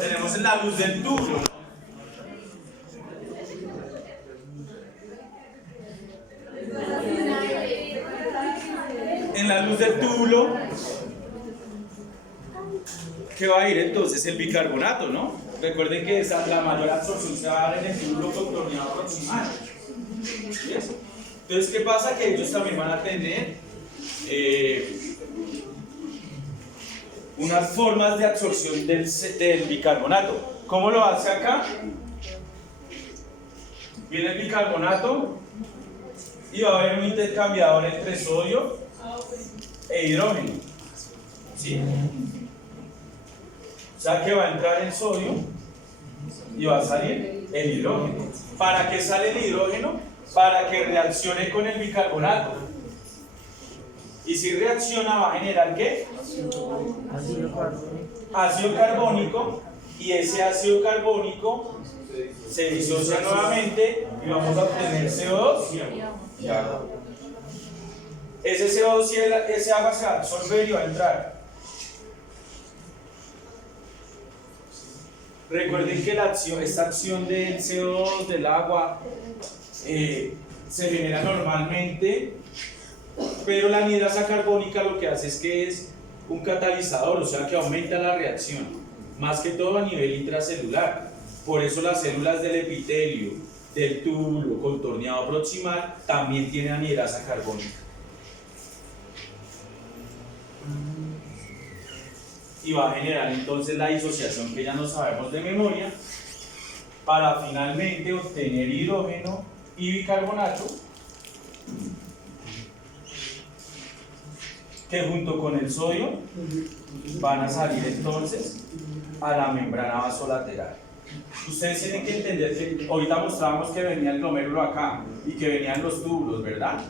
Tenemos la luz del túbulo. En la luz del túbulo, ¿qué va a ir entonces? El bicarbonato, ¿no? Recuerden que la mayor absorción se va a dar en el túbulo contorneado proximal. ¿Sí es? Entonces, ¿qué pasa? Que ellos también van a tener unas formas de absorción del bicarbonato. ¿Cómo lo hace acá? Viene el bicarbonato y va a haber un intercambiador entre sodio e hidrógeno. ¿Sí? O sea que va a entrar el sodio y va a salir el hidrógeno. ¿Para qué sale el hidrógeno? Para que reaccione con el bicarbonato. Y si reacciona va a generar ¿qué? Ácido carbónico. Y ese ácido carbónico se disocia nuevamente y vamos a obtener CO2 y agua. Ese CO2 y ese agua se va a absorber y va a entrar. Recuerden que esta acción del CO2, del agua, se genera normalmente, pero la anhidrasa carbónica lo que hace es que es un catalizador, o sea que aumenta la reacción, más que todo a nivel intracelular. Por eso las células del epitelio, del túbulo contorneado proximal, también tienen anhidrasa carbónica. Y va a generar entonces la disociación que ya no sabemos de memoria para finalmente obtener hidrógeno y bicarbonato que junto con el sodio van a salir entonces a la membrana vasolateral. Ustedes tienen que entender que ahorita mostrábamos que venía el glomérulo acá y que venían los túbulos, ¿verdad?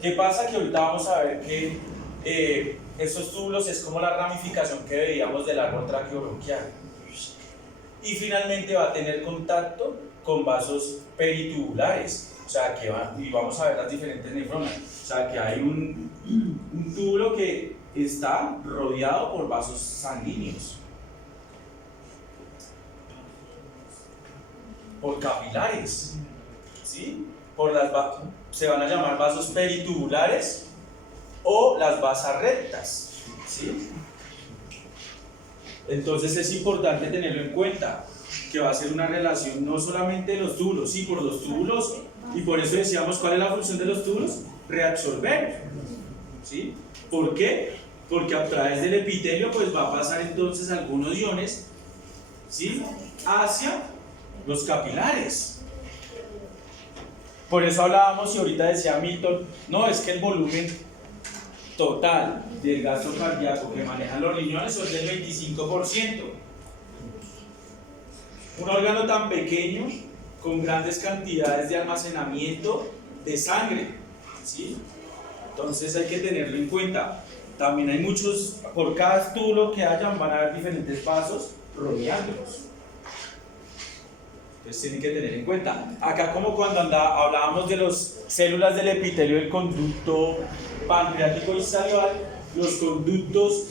¿Qué pasa? Que ahorita vamos a ver que estos túbulos es como la ramificación que veíamos del árbol traqueobronquial. Y finalmente va a tener contacto con vasos peritubulares, o sea que y vamos a ver las diferentes nefronas, o sea que hay un túbulo que está rodeado por vasos sanguíneos, por capilares, ¿sí? Se van a llamar vasos peritubulares o las vasas rectas, ¿sí? Entonces es importante tenerlo en cuenta, que va a ser una relación no solamente de los túbulos, sí, por los túbulos, y por eso decíamos, ¿cuál es la función de los túbulos? Reabsorber, ¿sí? ¿Por qué? Porque a través del epitelio pues va a pasar entonces algunos iones, ¿sí? Hacia los capilares. Por eso hablábamos y ahorita decía Milton, no, es que el volumen total del gasto cardíaco que manejan los riñones es del 25%. Un órgano tan pequeño con grandes cantidades de almacenamiento de sangre, ¿sí? Entonces hay que tenerlo en cuenta. También hay muchos, por cada túbulo que hayan van a haber diferentes vasos rodeándolos. Entonces tienen que tener en cuenta. Acá como cuando hablábamos de las células del epitelio del conducto pancreático y salival, los conductos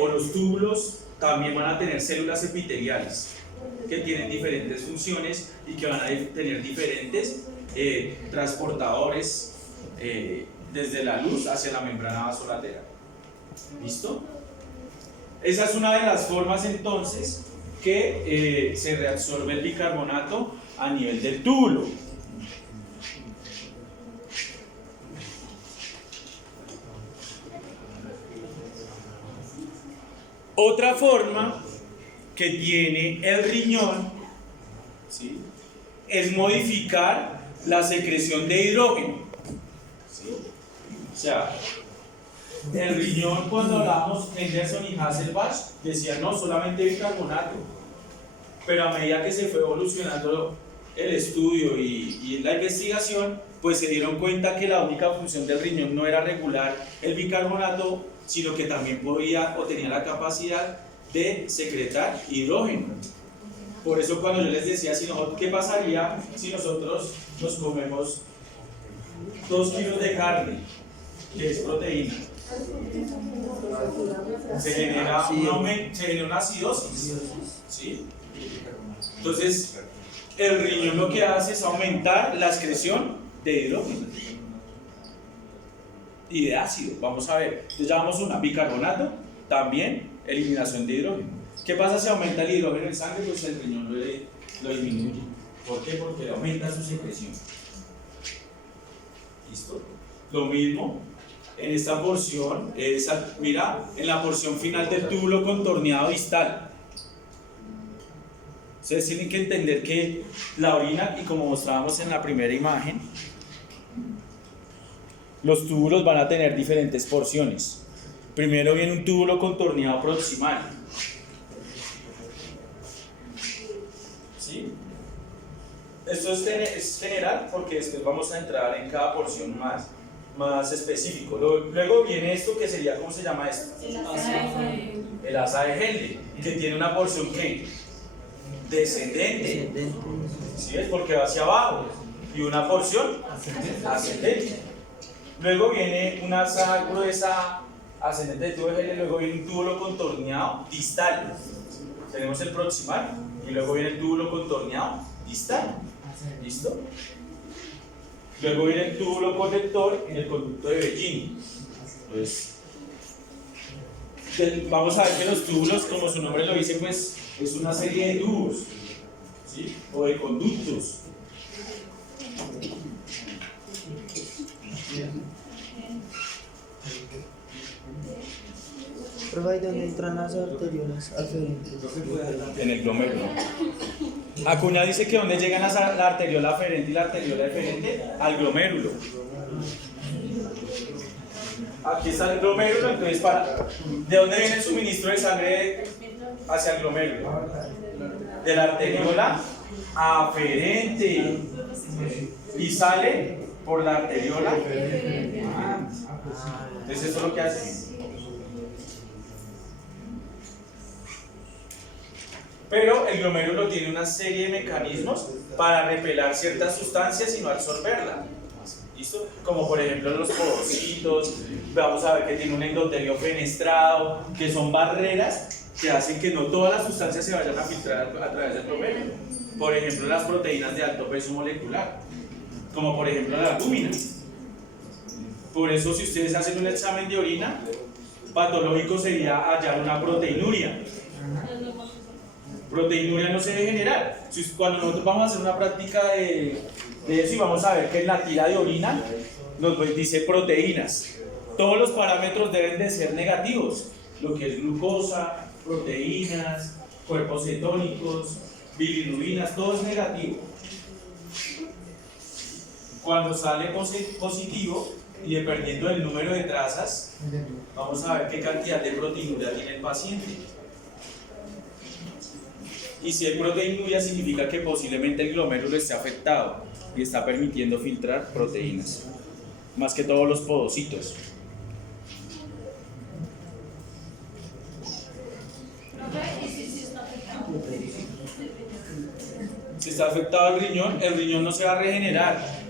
o los túbulos también van a tener células epiteliales que tienen diferentes funciones y que van a tener diferentes transportadores desde la luz hacia la membrana vasolateral. ¿Listo? Esa es una de las formas entonces que se reabsorbe el bicarbonato a nivel del túbulo. Otra forma que tiene el riñón, ¿sí?, es modificar la secreción de hidrógeno, ¿sí? O sea, el riñón, cuando hablábamos Henderson y Hasselbalch, decían no, solamente bicarbonato, pero a medida que se fue evolucionando el estudio y la investigación, pues se dieron cuenta que la única función del riñón no era regular el bicarbonato, sino que también podía o tenía la capacidad de secretar hidrógeno. Por eso cuando yo les decía, ¿qué pasaría si nosotros nos comemos 2 kilos de carne, que es proteína? se genera se genera una acidosis. ¿Sí? Entonces, el riñón lo que hace es aumentar la excreción de hidrógeno y de ácido. Vamos a ver. Entonces, ya vamos una: bicarbonato, también eliminación de hidrógeno. ¿Qué pasa si aumenta el hidrógeno en sangre? Pues el riñón lo disminuye. ¿Por qué? Porque aumenta su secreción. ¿Listo? Lo mismo en esta porción, mira, en la porción final del túbulo contorneado distal. Ustedes tienen que entender que la orina, y como mostrábamos en la primera imagen, los túbulos van a tener diferentes porciones. Primero viene un túbulo contorneado proximal. ¿Sí? Esto es general porque después vamos a entrar en cada porción más específico. Luego viene esto que sería, ¿cómo se llama esto? El asa de Henle, que tiene una porción ¿qué? Descendente. ¿Sí es? Porque va hacia abajo. Y una porción ascendente. Luego viene una asa gruesa ascendente de tubo de Henle, luego viene un túbulo contorneado distal. Tenemos el proximal y luego viene el túbulo contorneado distal. ¿Listo? Luego viene el túbulo colector y el conducto de Bellini. Entonces, vamos a ver que los túbulos, como su nombre lo dice, pues es una serie de tubos, ¿sí? O de conductos. Profe, ¿y dónde entran las arteriolas aferentes? En el glomérulo. Acuña dice que donde llegan la arteriola aferente y la arteriola eferente, al glomérulo. Aquí está el glomérulo, entonces ¿de dónde viene el suministro de sangre hacia el glomérulo? De la arteriola aferente y sale por la arteriola. Entonces eso es lo que hace. Pero el glomérulo tiene una serie de mecanismos para repelar ciertas sustancias y no absorberlas. ¿Listo? Como por ejemplo los podocitos. Vamos a ver que tiene un endotelio fenestrado, que son barreras que hacen que no todas las sustancias se vayan a filtrar a través del glomérulo. Por ejemplo, las proteínas de alto peso molecular, como por ejemplo la albúmina. Por eso, si ustedes hacen un examen de orina, patológico sería hallar una proteinuria. Proteinuria no se debe generar. Cuando nosotros vamos a hacer una práctica de eso y vamos a ver que en la tira de orina nos dice proteínas. Todos los parámetros deben de ser negativos, lo que es glucosa, proteínas, cuerpos cetónicos, bilirrubinas, todo es negativo. Cuando sale positivo y dependiendo del número de trazas, vamos a ver qué cantidad de proteinuria tiene el paciente. Y si hay proteinuria significa que posiblemente el glomérulo esté afectado y está permitiendo filtrar proteínas, más que todos los podocitos. Si está afectado el riñón no se va a regenerar.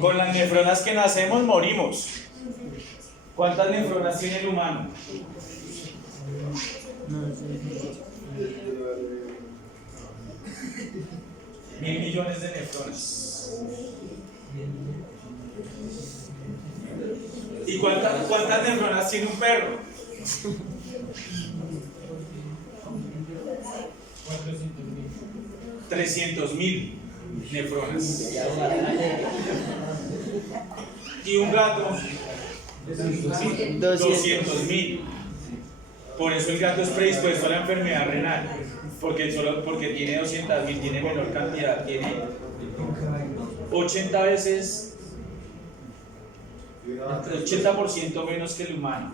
Con las nefronas que nacemos morimos. ¿Cuántas nefronas tiene el humano? Mil millones de nefronas. ¿Y cuántas nefronas tiene un perro? 300.000 nefronas. ¿Y un gato? 200.000. Por eso el gato es predispuesto a la enfermedad renal, porque tiene 200.000, tiene menor cantidad, tiene 80 veces, 80% menos que el humano.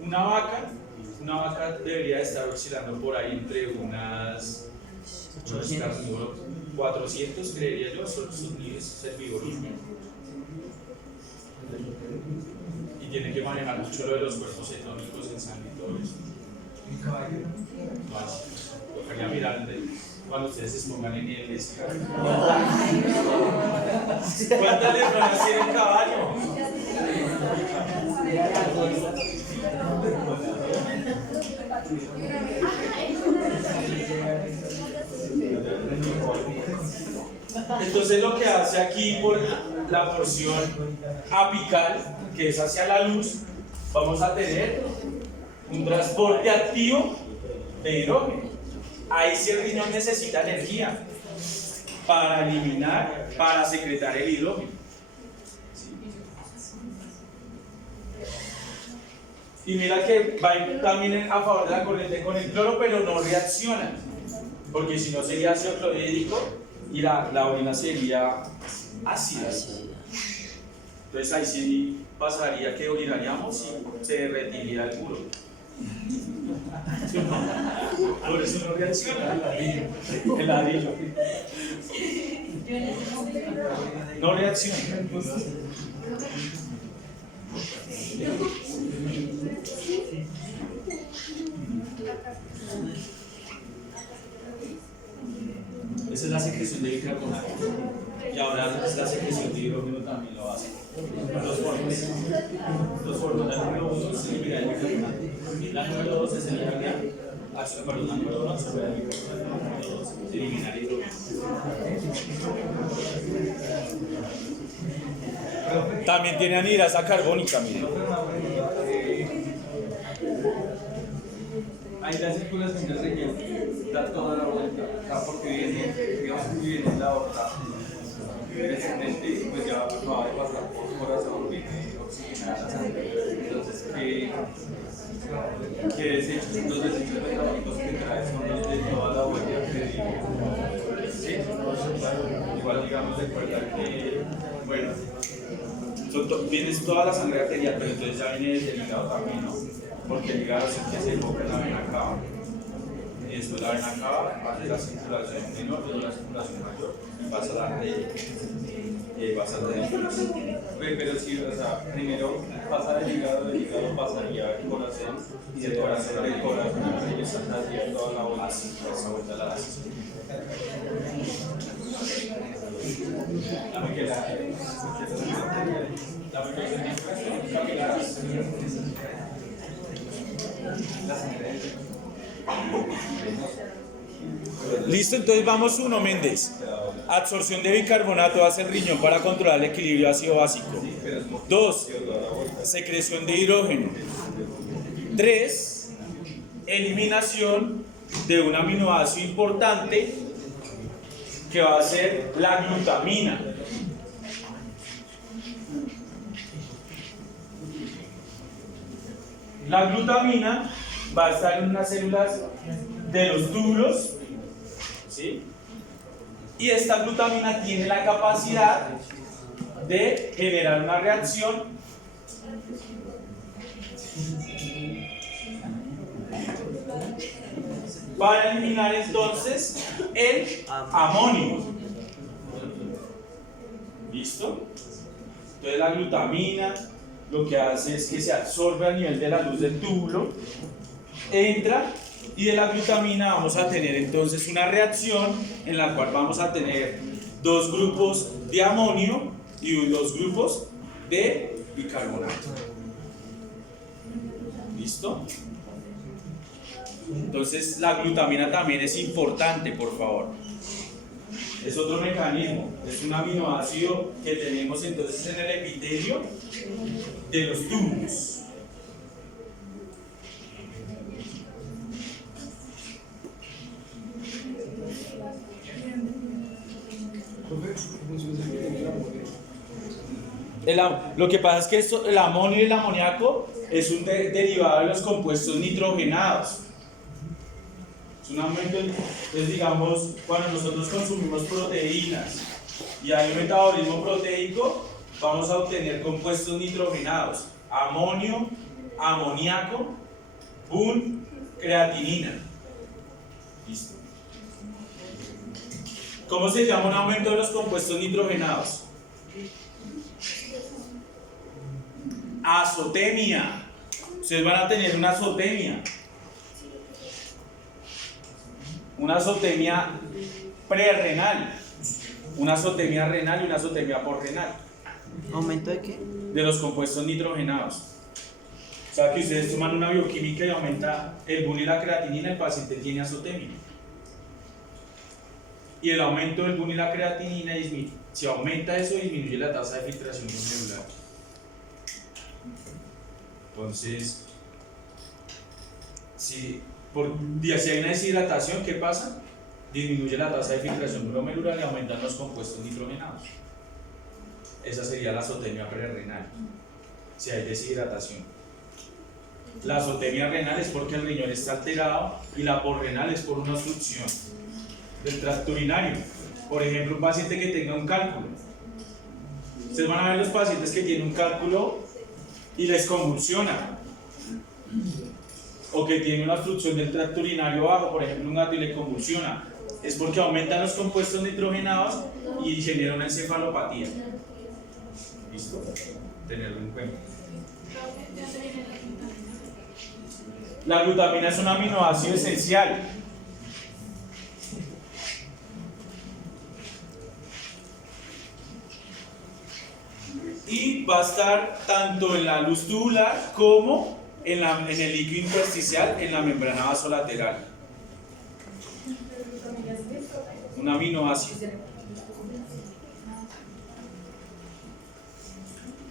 Una vaca debería estar oscilando por ahí entre unas 400, creería yo, son sus niveles herbívoros. Y tiene que manejar mucho lo de los cuerpos cetónicos en sangre y todo eso. ¿Un caballo? No, tocaría mirar cuando ustedes se expongan en el descargo. ¿Cuántas nefronas tiene un caballo? Entonces lo que hace aquí por la porción apical, que es hacia la luz, vamos a tener un transporte activo de hidrógeno. Ahí sí el riñón necesita energía para eliminar, para secretar el hidrógeno. Y mira que va también a favor de la corriente con el cloro, pero no reacciona, porque si no sería ácido clorhídrico y la orina sería ácida. Entonces ahí sí pasaría que orinaríamos y se derretiría el muro. Por eso no reacciona el ladrillo. No reacciona. Esa es la secreción de bicarbonato. Y ahora la secreción de hidrógeno también lo hace. Dos formas. La número 1 es eliminar el bicarbonato. La número 2 es eliminar la número 1 es eliminar el hidrógeno. También tiene anhidrasa carbónica, miren. Ahí la circulación del riñón da toda la vuelta, porque viene, digamos que viene la otra descendente, pues ya va a pasar por su corazón, viene oxigenada la sangre. Entonces, ¿qué desechos? Los desechos metabólicos que trae son los de toda la vuelta que digo. ¿Sí? Igual, digamos, recuerda que, bueno, viene toda la sangre arterial, pero entonces ya viene desde el hígado también, ¿no? Porque el hígado es el que se enfoca en la vena cava. Y después la vena cava hace la circulación menor, luego la circulación mayor, y pasa a la arteria. Y ahí pasa la circulación. Pero sí, o sea, primero pasa del hígado pasaría al corazón, y del corazón al corazón, y eso hacia toda la vuelta, esa vuelta a la base. Listo, entonces vamos uno, Méndez. Absorción de bicarbonato hace el riñón para controlar el equilibrio ácido básico. 2. Secreción de hidrógeno. 3. Eliminación de un aminoácido importante que va a ser la glutamina. La glutamina va a estar en unas células de los túbulos, ¿sí? Y esta glutamina tiene la capacidad de generar una reacción para eliminar entonces el amonio. ¿Listo? Entonces la glutamina lo que hace es que se absorbe a nivel de la luz del túbulo, entra, y de la glutamina vamos a tener entonces una reacción en la cual vamos a tener dos grupos de amonio y dos grupos de bicarbonato. ¿Listo? Entonces la glutamina también es importante, por favor. Es otro mecanismo, es un aminoácido que tenemos entonces en el epitelio de los túbulos. Lo que pasa es que el amonio y el amoníaco es un derivado de los compuestos nitrogenados. Es un aumento, entonces digamos, cuando nosotros consumimos proteínas y hay un metabolismo proteico, vamos a obtener compuestos nitrogenados: amonio, amoníaco, creatinina. Listo. ¿Cómo se llama un aumento de los compuestos nitrogenados? Azotemia. Ustedes van a tener una azotemia. Una azotemia prerrenal, una azotemia renal y una azotemia porrenal. ¿Aumento de qué? De los compuestos nitrogenados. O sea que ustedes toman una bioquímica y aumenta el BUN y la creatinina, el paciente tiene azotemia. Y el aumento del BUN y la creatinina disminuye. Si aumenta eso, disminuye la tasa de filtración glomerular. Entonces, si hay una deshidratación, ¿qué pasa? Disminuye la tasa de filtración glomerular y aumentan los compuestos nitrogenados. Esa sería la azotemia prerrenal, si hay deshidratación. La azotemia renal es porque el riñón está alterado y la porrenal es por una obstrucción del tracto urinario. Por ejemplo, un paciente que tenga un cálculo. Ustedes van a ver los pacientes que tienen un cálculo y les convulsiona, o que tienen una obstrucción del tracto urinario bajo, por ejemplo un gato y le convulsiona, es porque aumentan los compuestos nitrogenados y genera una encefalopatía. ¿Listo? Tenerlo en cuenta. La glutamina es un aminoácido esencial. Y va a estar tanto en la luz tubular como en el líquido intersticial, en la membrana vasolateral. Un aminoácido.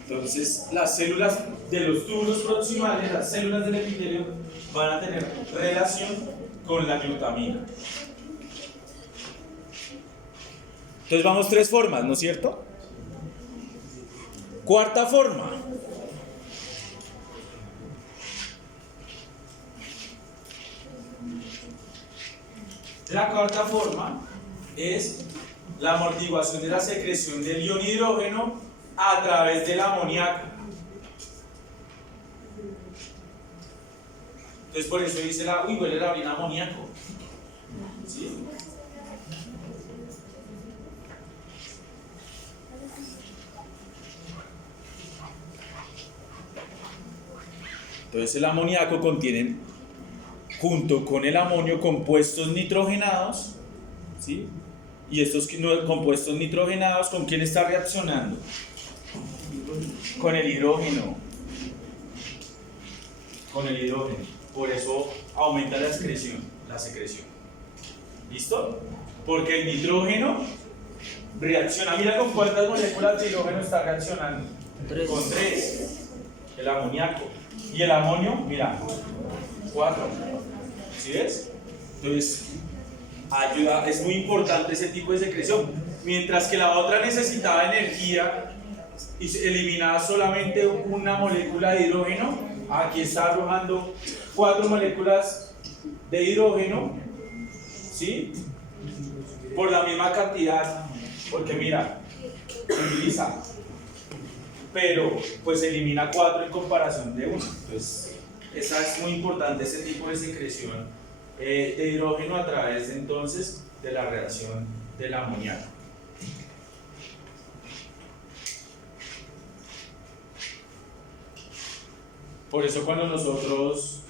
Entonces, las células de los túbulos proximales, las células del epitelio, van a tener relación con la glutamina. Entonces, vamos tres formas, ¿no es cierto? Cuarta forma. La cuarta forma es la amortiguación de la secreción del ion hidrógeno a través del amoníaco. Entonces por eso dice huele la orina amoníaco. ¿Sí? Entonces el amoníaco contiene, junto con el amonio, compuestos nitrogenados, ¿sí? Y estos compuestos nitrogenados, ¿con quién está reaccionando? Con el hidrógeno. Con el hidrógeno. Por eso aumenta la secreción. ¿Listo? Porque el nitrógeno reacciona. Mira con cuántas moléculas de hidrógeno está reaccionando. Con 3. El amoníaco. Y el amonio, mira, 4. ¿Sí ves? Entonces, ayuda, es muy importante ese tipo de secreción. Mientras que la otra necesitaba energía y eliminaba solamente una molécula de hidrógeno, aquí está arrojando 4 moléculas de hidrógeno, ¿sí? Por la misma cantidad, porque mira, utiliza, pero pues elimina 4 en comparación de 1. Entonces, esa es muy importante, ese tipo de secreción de hidrógeno a través entonces de la reacción del amoníaco. Por eso cuando nosotros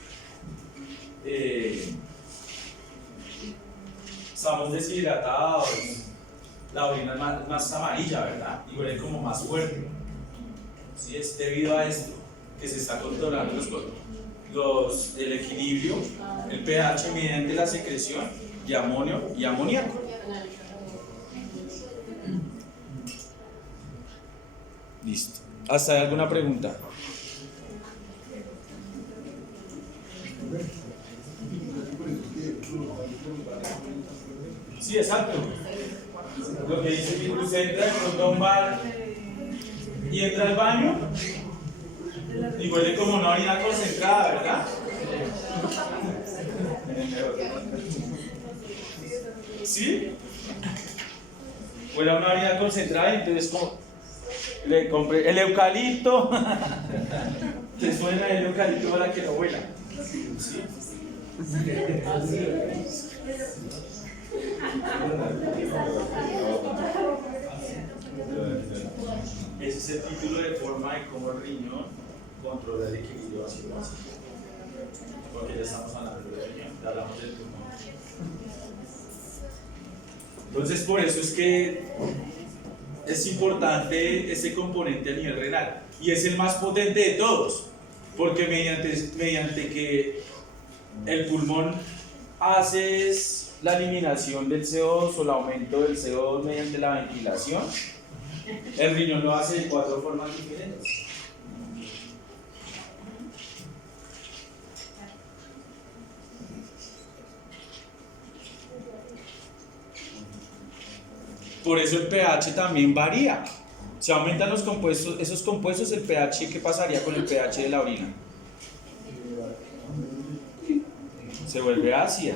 estamos deshidratados, la orina es más amarilla, ¿verdad? Y huele como más fuerte. ¿Sí? Es debido a esto que se está controlando el equilibrio, el pH mediante la secreción de amonio y amoníaco. Listo. ¿Hasta ahí alguna pregunta? Sí, exacto. Lo que dice que usted entra de pronto a un bar y entra al baño y huele como una orina concentrada, ¿verdad? ¿Sí? Huele a una orina concentrada y entonces como le compré el eucalipto. ¿Te suena el eucalipto para que no huela? ¿Sí? Ese es el título de forma de cómo el riñón controla el equilibrio ácido-básico. Porque ya estamos hablando del riñón, ya hablamos del pulmón. Entonces, por eso es que es importante ese componente a nivel renal y es el más potente de todos. Porque mediante que el pulmón haces la eliminación del CO2 o el aumento del CO2 mediante la ventilación, el riñón lo hace de 4 formas diferentes. Por eso el pH también varía. Si aumentan los compuestos, esos compuestos, el pH, ¿qué pasaría con el pH de la orina? Se vuelve ácida.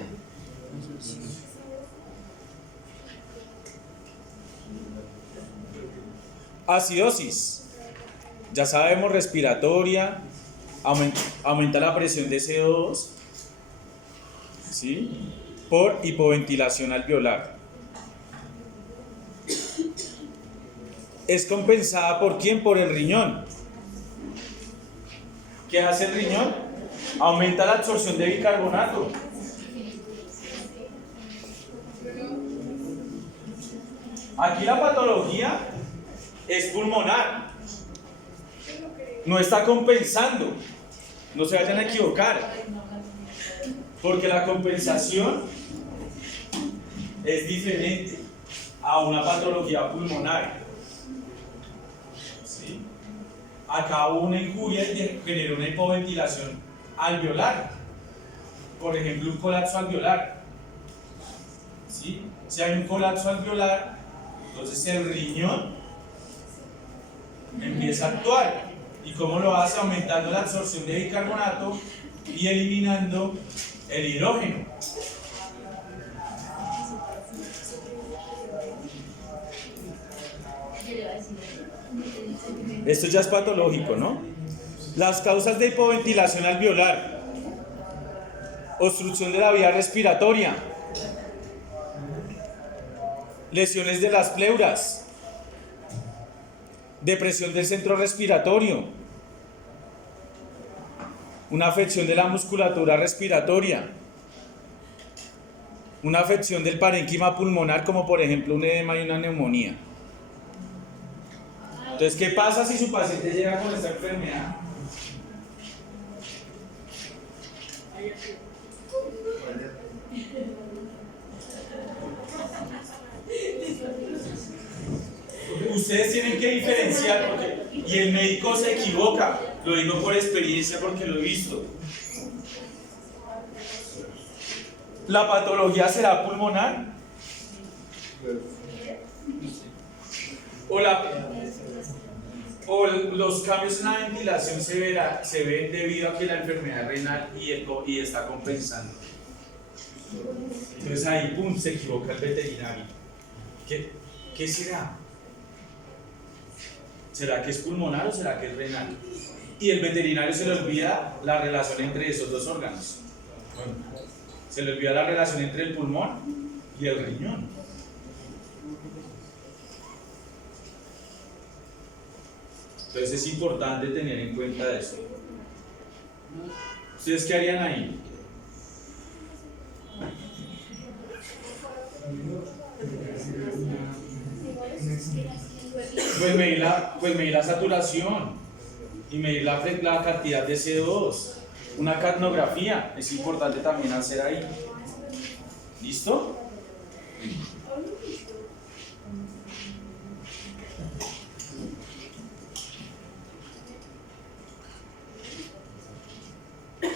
Acidosis. Ya sabemos, respiratoria, aumenta la presión de CO2, ¿sí? Por hipoventilación alveolar. Es compensada ¿por quién? Por el riñón. ¿Qué hace el riñón? Aumenta la absorción de bicarbonato. Aquí la patología es pulmonar. No está compensando. No se vayan a equivocar. Porque la compensación es diferente a una patología pulmonar. ¿Sí? Acá hubo una injuria y generó una hipoventilación alveolar. Por ejemplo, un colapso alveolar. ¿Sí? Si hay un colapso alveolar, entonces el riñón empieza a actuar. ¿Y cómo lo hace? Aumentando la absorción de bicarbonato y eliminando el hidrógeno. Esto ya es patológico, ¿no? Las causas de hipoventilación alveolar: obstrucción de la vía respiratoria, lesiones de las pleuras, depresión del centro respiratorio, una afección de la musculatura respiratoria, una afección del parénquima pulmonar, como por ejemplo un edema y una neumonía. Entonces, ¿qué pasa si su paciente llega con esta enfermedad? Ustedes tienen que diferenciar, y el médico se equivoca, lo digo por experiencia porque lo he visto. ¿La patología será pulmonar? ¿O los cambios en la ventilación se ven debido a que la enfermedad es renal y está compensando? Entonces ahí, pum, se equivoca el veterinario. ¿Qué será? ¿Será que es pulmonar o será que es renal? Y el veterinario se le olvida la relación entre esos dos órganos. Bueno, se le olvida la relación entre el pulmón y el riñón. Entonces es importante tener en cuenta eso. ¿Ustedes qué harían ahí? Pues medir la saturación y medir la cantidad de CO2. Una capnografía es importante también hacer ahí. ¿Listo?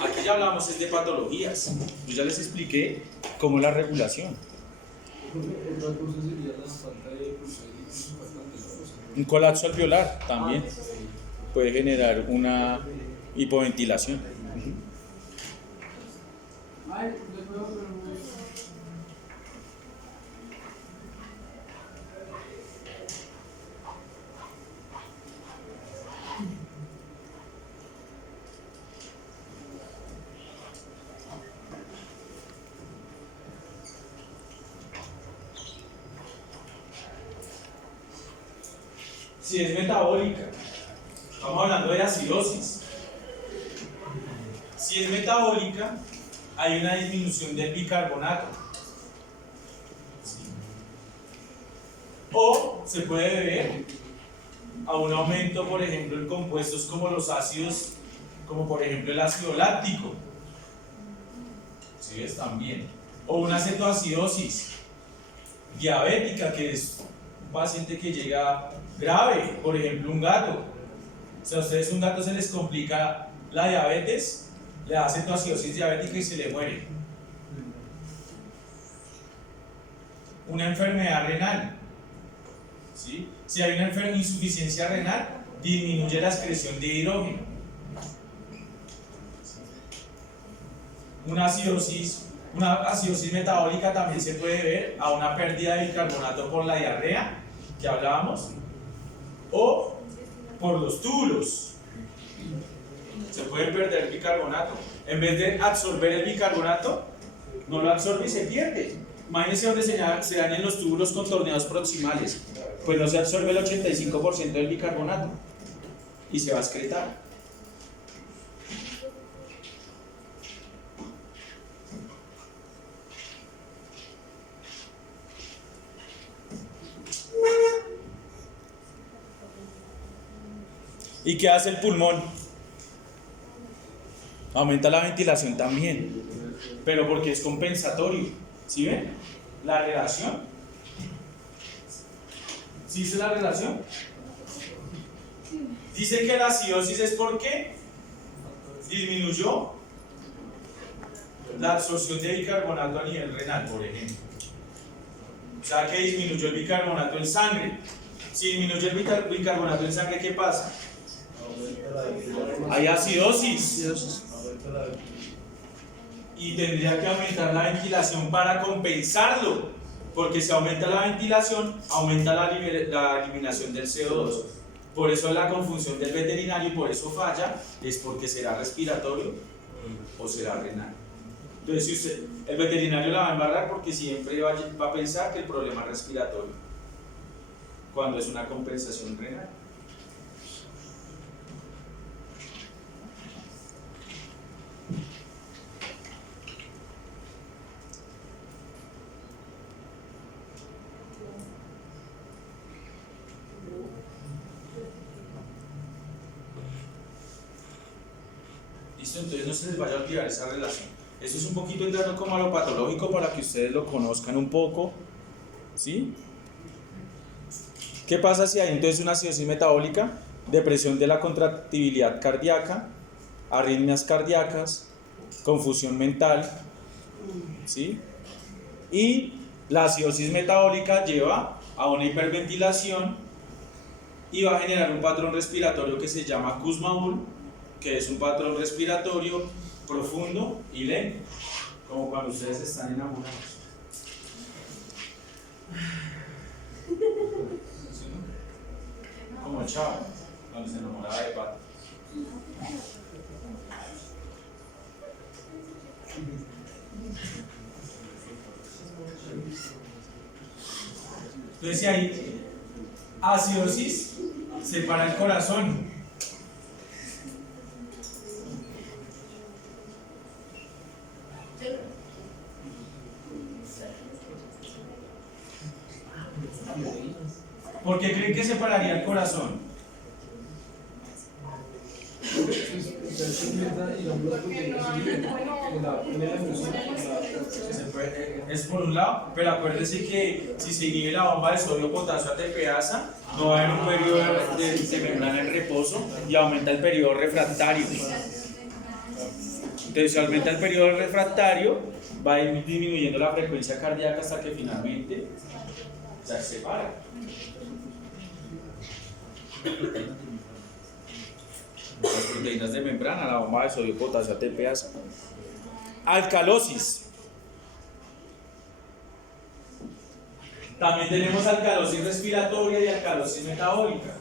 Aquí ya hablamos es de patologías. Yo ya les expliqué cómo es la regulación. Otra cosa sería la falta de procedimientos. Un colapso alveolar también puede generar una hipoventilación. Si es metabólica, estamos hablando de acidosis. Si es metabólica, hay una disminución del bicarbonato. O se puede deber a un aumento, por ejemplo, en compuestos como los ácidos como por ejemplo el ácido láctico. ¿Sí ves? También. O una cetoacidosis diabética, que es un paciente que llega grave, por ejemplo un gato. Si a ustedes un gato se les complica la diabetes, le da cetoacidosis diabética y se le muere. Una enfermedad renal, ¿sí? Si hay una insuficiencia renal, disminuye la excreción de hidrógeno. Una acidosis metabólica también se puede ver a una pérdida de bicarbonato por la diarrea, que hablábamos, o por los túbulos. Se puede perder el bicarbonato. En vez de absorber el bicarbonato, no lo absorbe y se pierde. Imagínense donde se dañan los túbulos contorneados proximales. Pues no se absorbe el 85% del bicarbonato y se va a excretar. ¿Y qué hace el pulmón? Aumenta la ventilación también, pero porque es compensatorio. ¿Sí ven? La relación. ¿Sí dice la relación? Dice que la acidosis es porque disminuyó la absorción de bicarbonato a nivel renal, por ejemplo. O sea que disminuyó el bicarbonato en sangre. Si disminuye el bicarbonato en sangre, ¿qué pasa? Hay acidosis. Y tendría que aumentar la ventilación para compensarlo, porque si aumenta la ventilación, aumenta la eliminación del CO2. Por eso la confusión del veterinario, y por eso falla, es porque será respiratorio o será renal. Entonces, si el veterinario la va a embarrar porque siempre va a pensar que el problema es respiratorio, cuando es una compensación renal. ¿Listo? Entonces no se les vaya a olvidar esa relación. Esto es un poquito entrando como a lo patológico para que ustedes lo conozcan un poco. ¿Sí? ¿Qué pasa si hay entonces una acidosis metabólica? Depresión de la contractibilidad cardíaca, arritmias cardíacas, confusión mental. ¿Sí? Y la acidosis metabólica lleva a una hiperventilación y va a generar un patrón respiratorio que se llama Kussmaul, que es un patrón respiratorio profundo y lento, como cuando ustedes están enamorados. Como el Chavo, cuando se enamoraba de Pato. Entonces, si hay acidosis, se para el corazón. ¿Por qué creen que se pararía el corazón? Es por un lado, pero acuérdense que si se inhibe la bomba de sodio potasio ATPasa, no va a haber un periodo de membrana en reposo y aumenta el periodo refractario. Entonces, si aumenta el periodo refractario, va a ir disminuyendo la frecuencia cardíaca hasta que finalmente se separa. Las proteínas de membrana, la bomba de sodio potasio ATPasa. Alcalosis. También tenemos alcalosis respiratoria y alcalosis metabólica.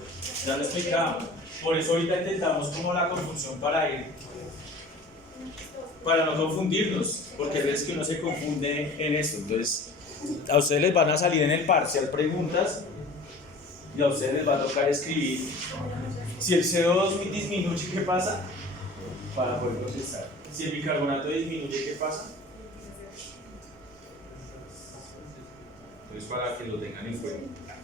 Ya lo explicamos. Por eso ahorita intentamos como la confusión para no confundirnos, porque ves que uno se confunde en esto. Entonces, a ustedes les van a salir en el parcial preguntas y a ustedes les va a tocar escribir si el CO2 disminuye, ¿qué pasa? Para poder contestar. Si el bicarbonato disminuye, ¿qué pasa? Entonces, para que lo tengan en cuenta.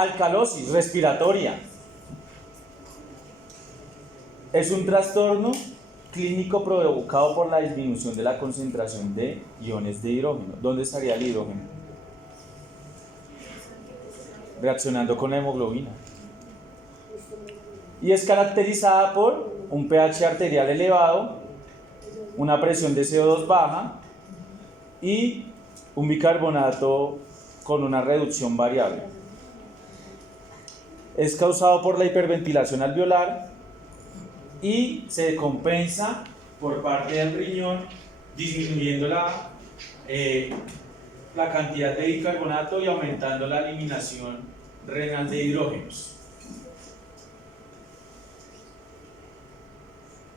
Alcalosis respiratoria. Es un trastorno clínico provocado por la disminución de la concentración de iones de hidrógeno. ¿Dónde estaría el hidrógeno? Reaccionando con la hemoglobina. Y es caracterizada por un pH arterial elevado, una presión de CO2 baja y un bicarbonato con una reducción variable. Es causado por la hiperventilación alveolar y se compensa por parte del riñón disminuyendo la cantidad de bicarbonato y aumentando la eliminación renal de hidrógenos.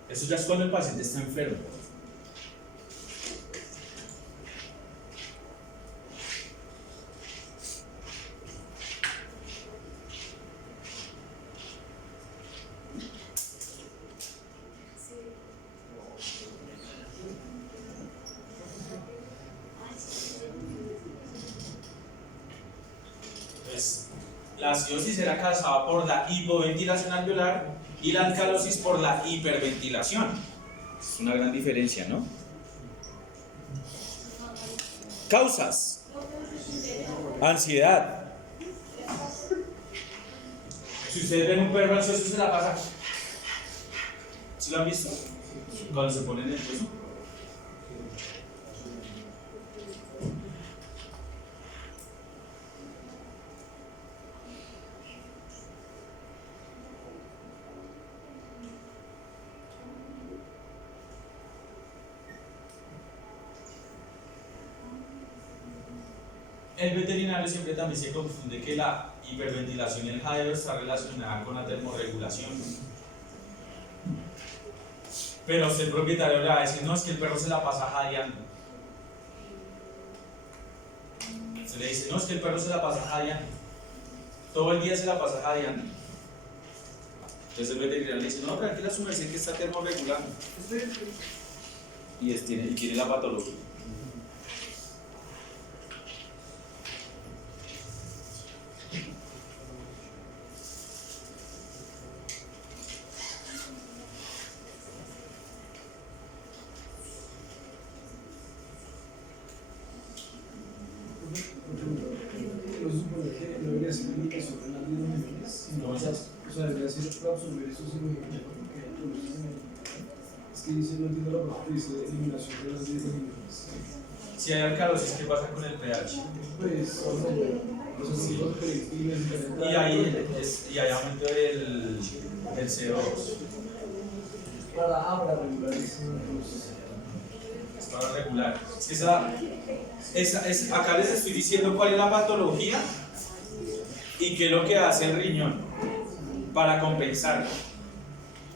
Eso ya es cuando el paciente está enfermo. La acidosis era causada por la hipoventilación alveolar y la alcalosis por la hiperventilación. Es una gran diferencia, ¿no? Causas. Ansiedad. Si ustedes ven un perro ansioso se la pasa. ¿Sí lo han visto? Cuando se pone nervioso. El veterinario siempre también se confunde que la hiperventilación y el jadeo está relacionada con la termorregulación. Pero usted, el propietario, le va a decir, no, es que el perro se la pasa jadeando. Se le dice, no, es que el perro se la pasa jadeando. Todo el día se la pasa jadeando. Entonces el veterinario le dice, no, tranquila, su merced que está termorregulando. Y tiene la patología. No se supone que no debería ser limitación renal de hidrógenos, sino o sea, debería ser para absorber esos hidrógenos que producen en el. Es que dice, no entiendo la parte que dice eliminación renal de hidrógenos. Si hay alcalosis, ¿qué pasa con el pH? Pues, o sea, sí. Y hay aumento del CO2. Para regular eso. Es para regular. Acá les estoy diciendo cuál es la patología y qué es lo que hace el riñón para compensarlo.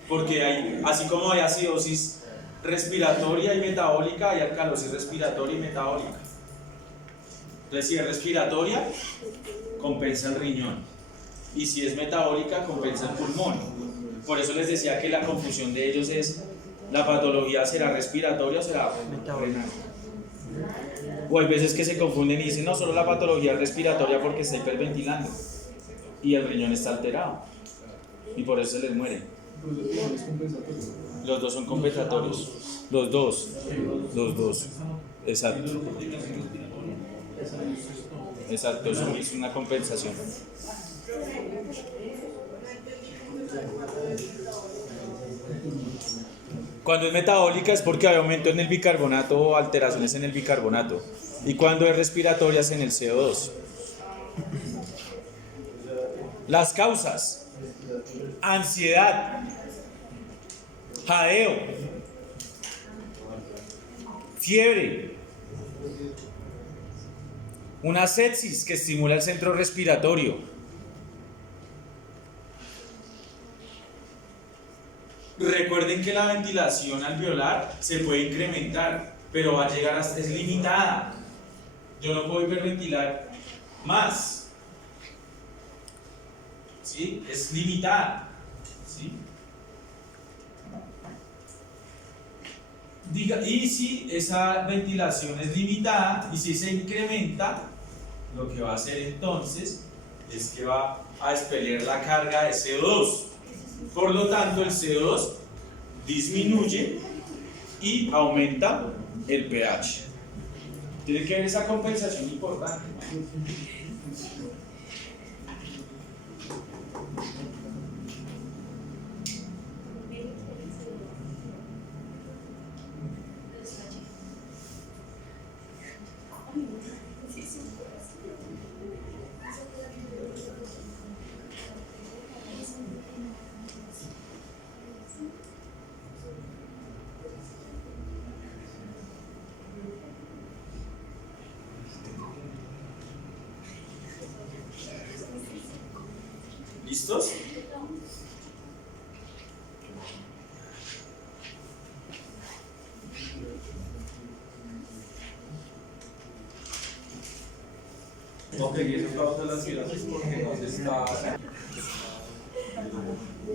Porque así como hay acidosis respiratoria y metabólica, hay alcalosis respiratoria y metabólica. Entonces, si es respiratoria, compensa el riñón. Y si es metabólica, compensa el pulmón. Por eso les decía que la confusión de ellos es: ¿la patología será respiratoria o será renal? O hay veces que se confunden y dicen, no, solo la patología es respiratoria porque está hiperventilando y el riñón está alterado y por eso se les muere. Los dos son compensatorios. Los dos. Exacto. Exacto, eso es una compensación. Cuando es metabólica es porque hay aumento en el bicarbonato o alteraciones en el bicarbonato. Y cuando es respiratoria es en el CO2. Las causas: ansiedad, jadeo, fiebre, una sepsis que estimula el centro respiratorio. Recuerden que la ventilación alveolar se puede incrementar, pero va a llegar hasta, es limitada. Yo no puedo hiperventilar más. ¿Sí? Es limitada. ¿Sí? Y si esa ventilación es limitada y si se incrementa, lo que va a hacer entonces es que va a expeler la carga de CO2. Por lo tanto, el CO2 disminuye y aumenta el pH. Tiene que ver esa compensación importante. ¿Listos? Ok, y eso causa la cirrosis porque no se está.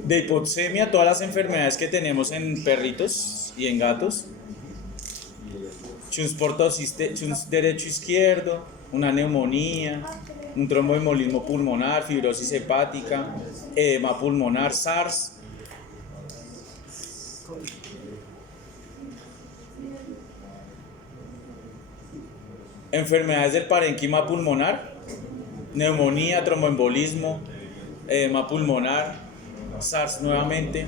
De hipoxemia, todas las enfermedades que tenemos en perritos y en gatos. Chunsportosis derecho izquierdo, una neumonía, un tromboembolismo pulmonar, fibrosis hepática, edema pulmonar, SARS. Enfermedades del parénquima pulmonar, neumonía, tromboembolismo, edema pulmonar, SARS nuevamente.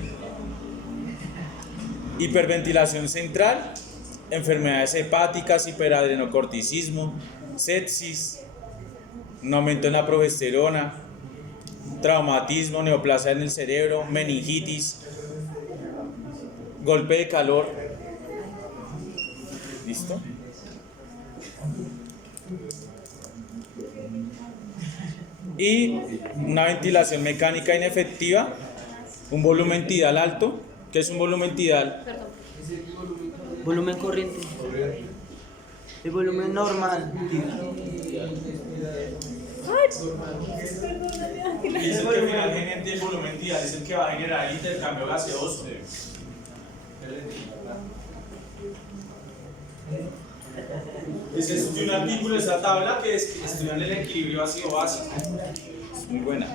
Hiperventilación central, enfermedades hepáticas, hiperadrenocorticismo, sepsis, un aumento en la progesterona, traumatismo, neoplasia en el cerebro, meningitis, golpe de calor. ¿Listo? Y una ventilación mecánica inefectiva, un volumen tidal alto. ¿Qué es un volumen tidal? Volumen corriente. El volumen normal. Y es el que finalmente el volumen tidal es el que va a generar el intercambio gaseoso. Ese es de un artículo, esa tabla que estudian el equilibrio ácido-básico. Es muy buena.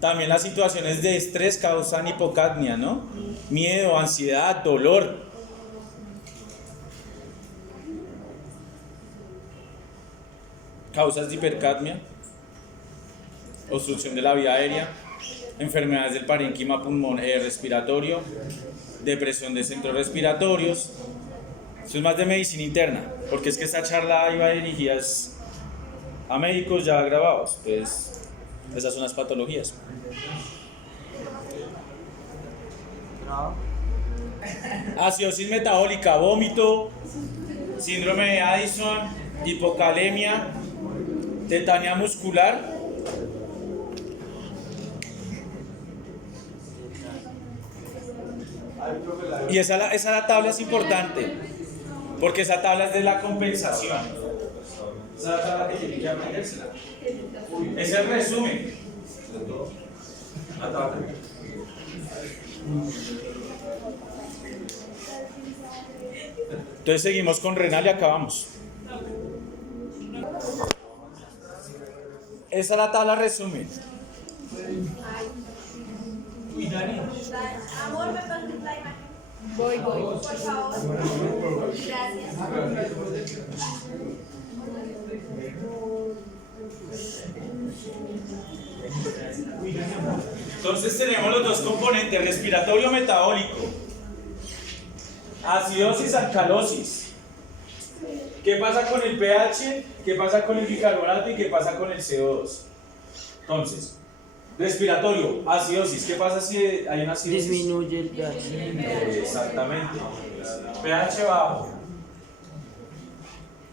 También las situaciones de estrés causan hipocapnia, ¿no? Miedo, ansiedad, dolor. Causas de hipercapnia, obstrucción de la vía aérea, enfermedades del parénquima pulmonar respiratorio, depresión de centros respiratorios. Eso es más de medicina interna, porque es que esta charla iba dirigida a médicos ya grabados. Entonces, esas son las patologías. Acidosis metabólica, vómito, síndrome de Addison, hipocalemia, tetania muscular. Y esa tabla es importante, porque esa tabla es de la compensación. Esa es la tabla que tiene que aprendérsela. Es el resumen. Entonces seguimos con renal y acabamos. Esa es la tabla resumen. Amor, me pasas la imagen. Voy. Por favor. Gracias. Entonces tenemos los dos componentes, respiratorio metabólico, acidosis, alcalosis. ¿Qué pasa con el pH? ¿Qué pasa con el bicarbonato? ¿Y qué pasa con el CO2? Entonces, respiratorio, acidosis. ¿Qué pasa si hay una acidosis? Disminuye el pH. Exactamente. pH bajo.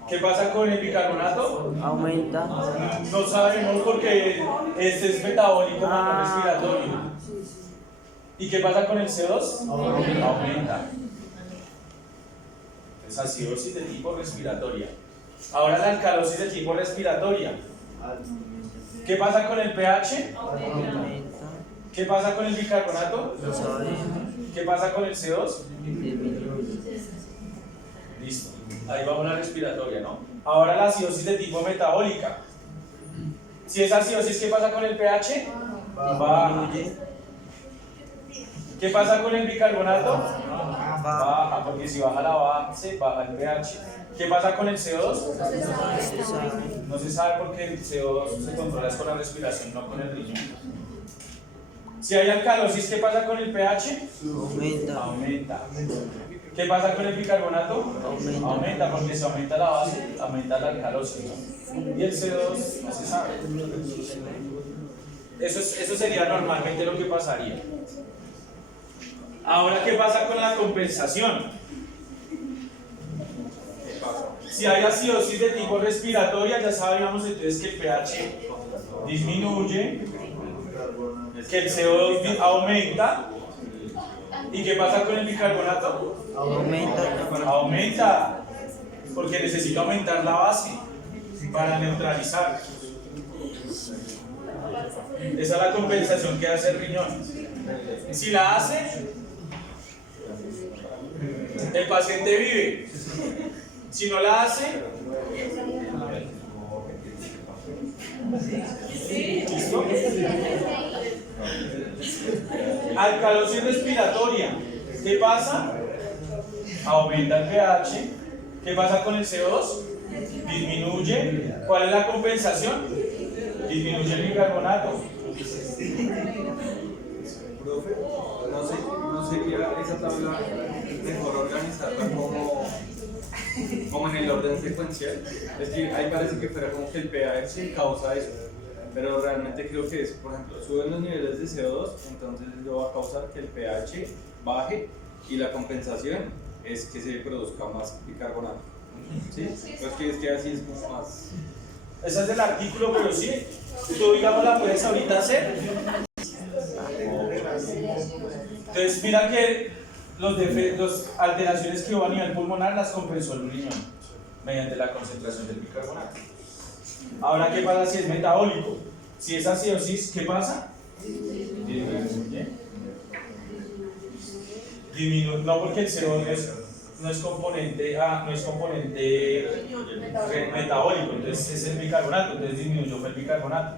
¿Qué pasa con el bicarbonato? Aumenta. No sabemos porque este es metabólico, no respiratorio. ¿Y qué pasa con el CO2? Aumenta. Es acidosis de tipo respiratoria. Ahora la alcalosis de tipo respiratoria. ¿Qué pasa con el pH? Aumenta. ¿Qué pasa con el bicarbonato? No sabe. ¿Qué pasa con el CO2? Disminuye. Listo. Ahí vamos a la respiratoria, ¿no? Ahora la acidosis de tipo metabólica. Si es acidosis, ¿qué pasa con el pH? Baja. ¿Qué pasa con el bicarbonato? Baja, porque si baja la base, baja el pH. ¿Qué pasa con el CO2? No se sabe porque el CO2 se controla con la respiración, no con el riñón. Si hay alcalosis, ¿qué pasa con el pH? Aumenta. ¿Qué pasa con el bicarbonato? Aumenta, porque si aumenta la base, aumenta la alcalosis, ¿no? Y el CO2 no se sabe. Eso sería normalmente lo que pasaría. Ahora, ¿qué pasa con la compensación? Si hay acidosis de tipo respiratoria, ya sabíamos entonces que el pH disminuye, que el CO2 aumenta. ¿Y qué pasa con el bicarbonato? Aumenta, porque necesita aumentar la base para neutralizar. Esa es la compensación que hace el riñón. Si la hace, el paciente vive. Si no la hace, ¿listo? Alcalosis respiratoria. ¿Qué pasa? Aumenta el pH. ¿Qué pasa con el CO2? Disminuye. ¿Cuál es la compensación? Disminuye el bicarbonato. Profe, no sería esa tabla mejor organizarla como en el orden secuencial. Es que ahí parece que fuera como que el pH causa eso, pero realmente creo que es, por ejemplo, suben los niveles de CO2, entonces eso va a causar que el pH baje y la compensación es que se produzca más bicarbonato. ¿Sí? Pues es que así es como más. Ese es del artículo, pero sí, tú digamos la puedes ahorita hacer. Entonces mira que las alteraciones que hubo a nivel pulmonar las compensó el riñón mediante la concentración del bicarbonato. Ahora, ¿qué pasa si es metabólico? Si es acidosis, ¿qué pasa? Disminuye. No, porque el CO2 no es componente metabólico, entonces es el bicarbonato, entonces disminuyó el bicarbonato.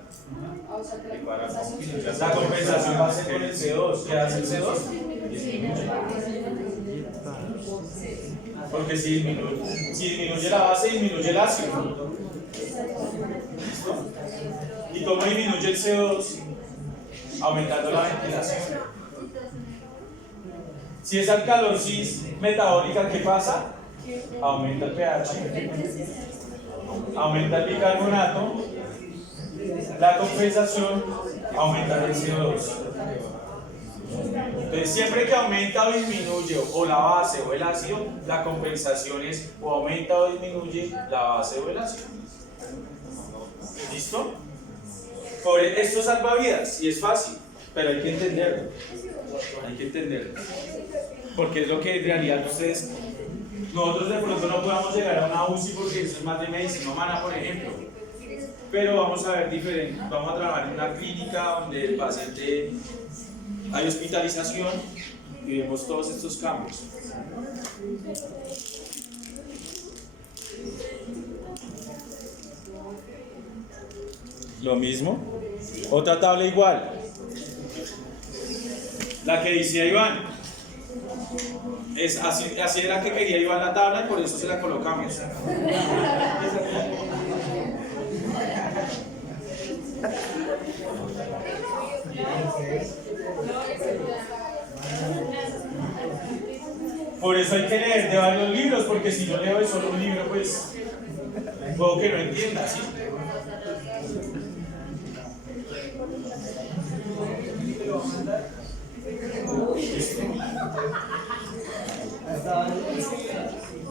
La compensación va a ser con el CO2. ¿Qué hace el CO2? Disminuye. Porque si disminuye la base, disminuye el ácido. ¿Listo? ¿Y cómo disminuye el CO2? Aumentando la ventilación. Si es alcalosis metabólica, ¿qué pasa? Aumenta el pH, aumenta el bicarbonato, la compensación aumenta el CO2. Entonces, siempre que aumenta o disminuye o la base o el ácido, la compensación es o aumenta o disminuye la base o el ácido. ¿Listo? Esto salva vidas y es fácil, pero hay que entenderlo. Hay que entenderlo. Porque es lo que en realidad nosotros de pronto no podamos llegar a una UCI porque eso es más de medicina humana, por ejemplo. Pero vamos a ver diferente. Vamos a trabajar en una clínica donde el paciente hay hospitalización y vemos todos estos cambios. Lo mismo. Otra tabla igual. La que decía Iván. Así era que quería Iván la tabla y por eso se la colocamos. Por eso hay que leer de varios libros, porque si yo leo de solo un libro, pues puedo que no entienda, ¿sí?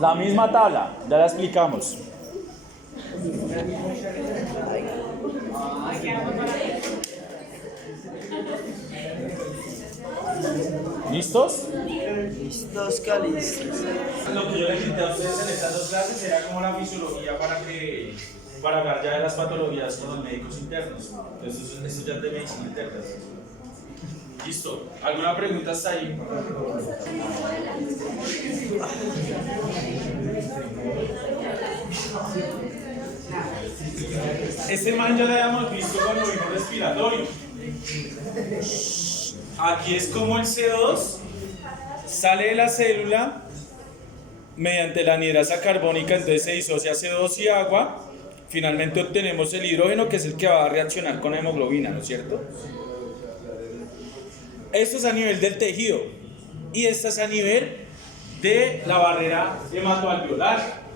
La misma tabla, ya la explicamos. ¿Listos? Listos, calistos. Lo que yo les invité a ustedes en estas dos clases era como la fisiología para hablar ya de las patologías con los médicos internos. Entonces, eso ya es de medicina interna. Listo. ¿Alguna pregunta hasta ahí? Este man ya lo habíamos visto con el ritmo respiratorio. Aquí es como el CO2 sale de la célula mediante la anhidrasa carbónica, entonces se disocia CO2 y agua. Finalmente obtenemos el hidrógeno, que es el que va a reaccionar con la hemoglobina, ¿no es cierto? Esto es a nivel del tejido y esto es a nivel de la barrera hematoalveolar.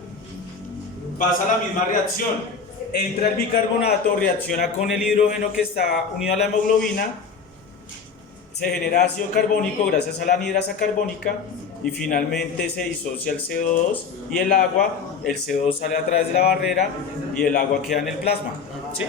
Pasa la misma reacción. Entra el bicarbonato, reacciona con el hidrógeno que está unido a la hemoglobina, se genera ácido carbónico gracias a la anhidrasa carbónica y finalmente se disocia el CO2 y el agua. El CO2 sale a través de la barrera y el agua queda en el plasma, ¿sí?